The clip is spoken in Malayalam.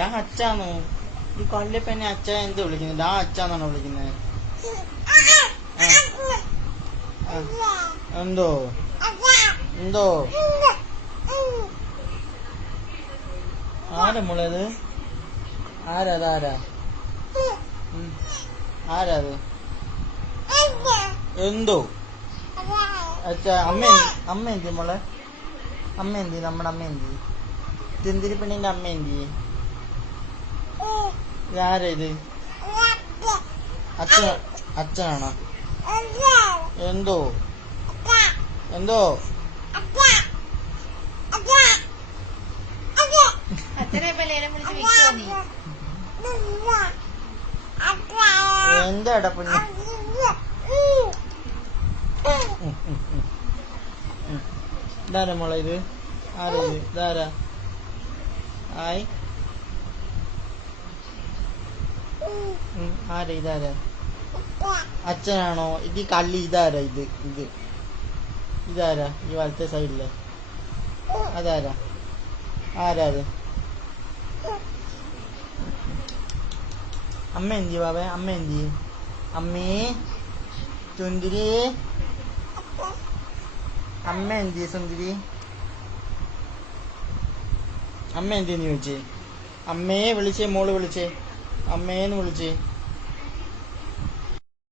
ഡാ അച്ചാന്നോ ഈ കൊല്ലപ്പന്നെ അച്ഛ എന്ത് വിളിക്കുന്നത് ഡാ അച്ചാന്നാണ് വിളിക്കുന്നത് എന്തോ എന്തോ ആരാ മോളേത് ആരാ അതാരാ ആരാ അത് എന്തോ അച്ഛാ അമ്മ അമ്മ എന്തി മോളെ അമ്മ എന്തി നമ്മുടെ അമ്മ എന്തി തിന്തിരിപ്പണിന്റെ അമ്മ എന്തി ഇതാരേത് അച്ഛ അച്ഛനാണോ എന്തോ എന്തോ എന്താ പൊന്നു ഇതാരാ മോളെ ഇത് ആരാ ഇത് ഇതാരാ ആയി ആരാ ഇതാരാ അച്ഛനാണോ ഇത് കള്ളി ഇതാരാ ഇത് ഇത് ഇതാരാ ഈ വലത്തെ സൈഡില് അതാരാ ആരാ അമ്മ എന്തി ബാബേ അമ്മ എന്തി അമ്മേ ചുന്തിരി അമ്മ എന്തി സുന്ദരി അമ്മ എന്തിന്ന് ചോദിച്ചേ അമ്മയെ വിളിച്ചേ മോള് വിളിച്ചേ അമ്മേന്ന് വിളിച്ച്